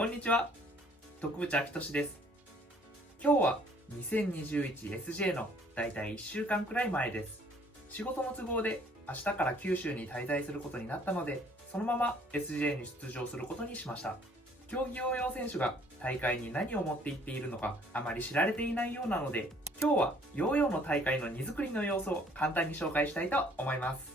こんにちは、徳渕明俊です。今日は 2021SJ のだいたい1週間くらい前です。仕事の都合で明日から九州に滞在することになったので、そのまま SJ に出場することにしました。競技用選手が大会に何を持っていっているのかあまり知られていないようなので、今日はヨーヨーの大会の荷造りの様子を簡単に紹介したいと思います。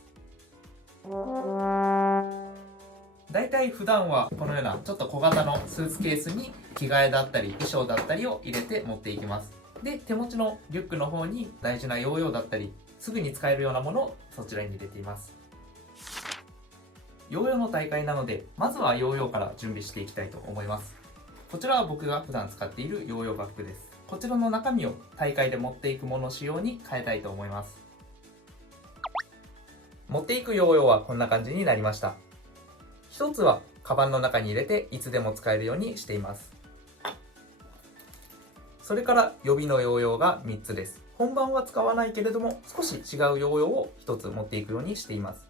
だいたい普段はこのようなちょっと小型のスーツケースに着替えだったり衣装だったりを入れて持っていきます。で、手持ちのリュックの方に大事なヨーヨーだったりすぐに使えるようなものをそちらに入れています。ヨーヨーの大会なので、まずはヨーヨーから準備していきたいと思います。こちらは僕が普段使っているヨーヨーバッグです。こちらの中身を大会で持っていくもの仕様に変えたいと思います。持っていくヨーヨーはこんな感じになりました。一つはカバンの中に入れていつでも使えるようにしています。それから予備のヨーヨーが3つです。本番は使わないけれども少し違うヨーヨーを1つ持っていくようにしています。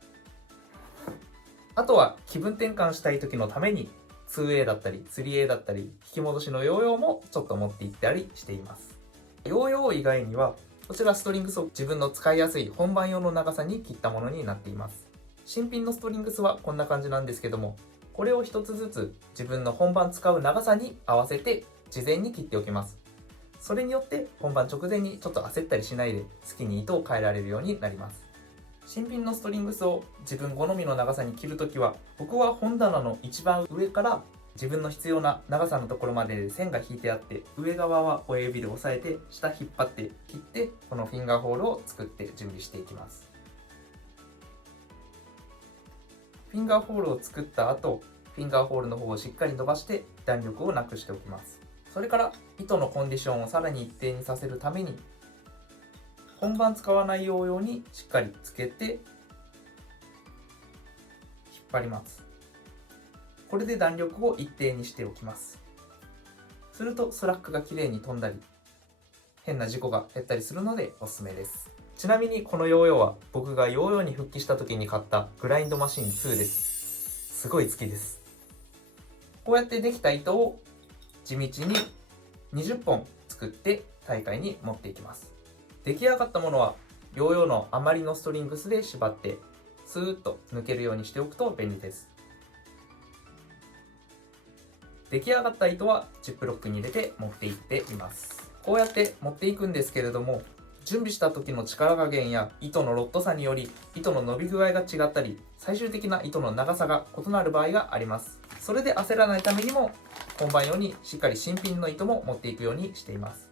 あとは気分転換したい時のために 2A だったり 3A だったり引き戻しのヨーヨーもちょっと持っていったりしています。ヨーヨー以外にはこちらストリングスを自分の使いやすい本番用の長さに切ったものになっています。新品のストリングスはこんな感じなんですけども、これを一つずつ自分の本番使う長さに合わせて事前に切っておきます。それによって本番直前にちょっと焦ったりしないで好きに糸を変えられるようになります。新品のストリングスを自分好みの長さに切るときは、僕は本棚の一番上から自分の必要な長さのところまで線が引いてあって、上側は親指で押さえて下引っ張って切って、このフィンガーホールを作って準備していきます。フィンガーホールを作った後、フィンガーホールの方をしっかり伸ばして弾力をなくしておきます。それから糸のコンディションをさらに一定にさせるために、本番使わないようにしっかりつけて引っ張ります。これで弾力を一定にしておきます。するとスラックがきれいに飛んだり変な事故が減ったりするのでおすすめです。ちなみにこのヨーヨーは僕がヨーヨーに復帰した時に買ったグラインドマシン2です。すごい好きです。こうやってできた糸を地道に20本作って大会に持っていきます。出来上がったものはヨーヨーの余りのストリングスで縛ってスーッと抜けるようにしておくと便利です。出来上がった糸はジップロックに入れて持っていっています。こうやって持っていくんですけれども、準備した時の力加減や糸のロッド差により糸の伸び具合が違ったり、最終的な糸の長さが異なる場合があります。それで焦らないためにも本番用にしっかり新品の糸も持っていくようにしています。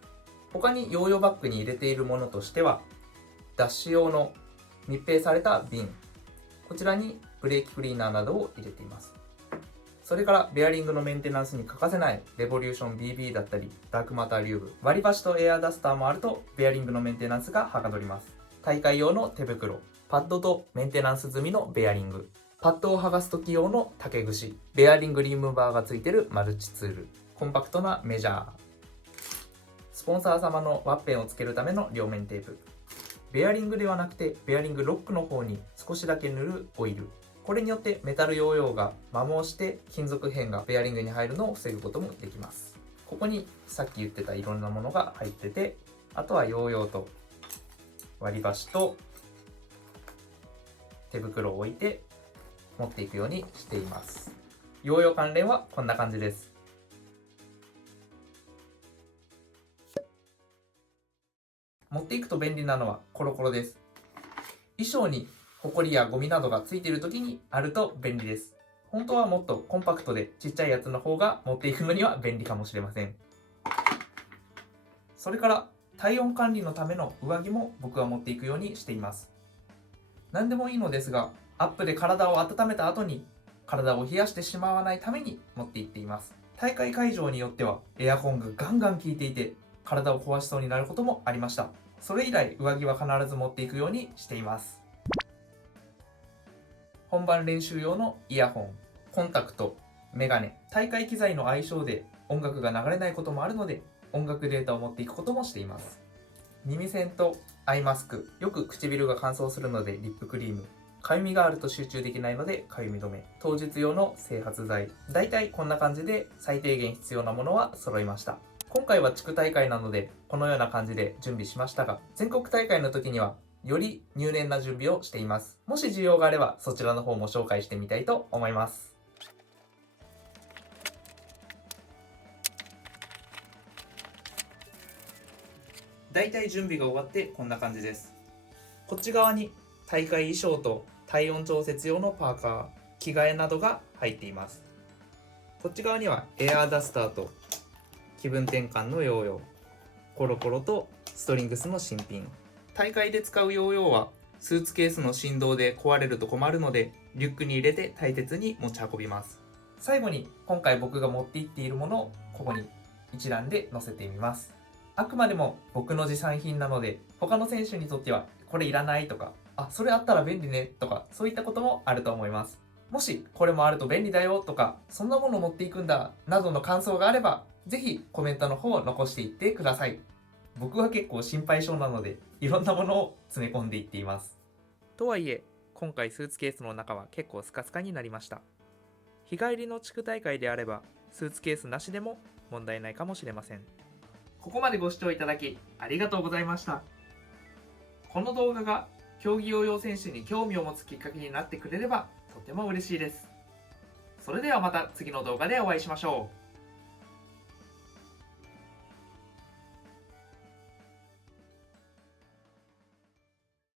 他にヨーヨーバッグに入れているものとしては、ダッシュ用の密閉された瓶、こちらにブレーキクリーナーなどを入れています。それからベアリングのメンテナンスに欠かせないレボリューション BB だったりダークマターリューブ、割り箸とエアダスターもあるとベアリングのメンテナンスがはかどります。大会用の手袋、パッドとメンテナンス済みのベアリング、パッドを剥がす時用の竹串、ベアリングリムーバーがついているマルチツール、コンパクトなメジャー、スポンサー様のワッペンをつけるための両面テープ、ベアリングではなくてベアリングロックの方に少しだけ塗るオイル、これによってメタルヨーヨーが摩耗して金属片がベアリングに入るのを防ぐこともできます。ここにさっき言ってたいろんなものが入ってて、あとはヨーヨーと割り箸と手袋を置いて持っていくようにしています。ヨーヨー関連はこんな感じです。持っていくと便利なのはコロコロです。衣装にホコリやゴミなどがついている時にあると便利です。本当はもっとコンパクトでちっちゃいやつの方が持っていくのには便利かもしれません。それから体温管理のための上着も僕は持っていくようにしています。何でもいいのですが、アップで体を温めた後に体を冷やしてしまわないために持っていっています。大会会場によってはエアコンがガンガン効いていて体を壊しそうになることもありました。それ以来上着は必ず持っていくようにしています。本番練習用のイヤホン、コンタクト、メガネ、大会機材の相性で音楽が流れないこともあるので音楽データを持っていくこともしています。耳栓とアイマスク、よく唇が乾燥するのでリップクリーム、かゆみがあると集中できないのでかゆみ止め、当日用の整髪剤、だいたいこんな感じで最低限必要なものは揃いました。今回は地区大会なのでこのような感じで準備しましたが、全国大会の時にはより入念な準備をしています。もし需要があればそちらの方も紹介してみたいと思います。だいたい準備が終わってこんな感じです。こっち側に大会衣装と体温調節用のパーカー、着替えなどが入っています。こっち側にはエアーダスターと気分転換のヨーヨー、コロコロとストリングスの新品。大会で使うヨーヨーはスーツケースの振動で壊れると困るのでリュックに入れて大切に持ち運びます。最後に今回僕が持って行っているものをここに一覧で載せてみます。あくまでも僕の持参品なので、他の選手にとってはこれいらないとか、それあったら便利ねとか、そういったこともあると思います。もしこれもあると便利だよとか、そんなもの持っていくんだなどの感想があれば、ぜひコメントの方を残していってください。僕は結構心配性なので、いろんなものを詰め込んでいっています。とはいえ、今回スーツケースの中は結構スカスカになりました。日帰りの地区大会であれば、スーツケースなしでも問題ないかもしれません。ここまでご視聴いただきありがとうございました。この動画が競技用選手に興味を持つきっかけになってくれればとても嬉しいです。それではまた次の動画でお会いしましょう。